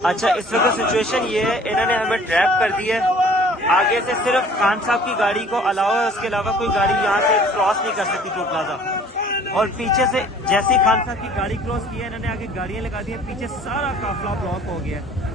अच्छा, इस वक्त सिचुएशन ये है, इन्होंने हमें ट्रैप कर दिया है। आगे से सिर्फ खान साहब की गाड़ी को अलाउ है, उसके अलावा कोई गाड़ी यहाँ से क्रॉस नहीं कर सकती टोल प्लाजा। और पीछे से जैसे ही खान साहब की गाड़ी क्रॉस की है, इन्होंने आगे गाड़ियां लगा दी है, पीछे सारा काफिला ब्लॉक हो गया है।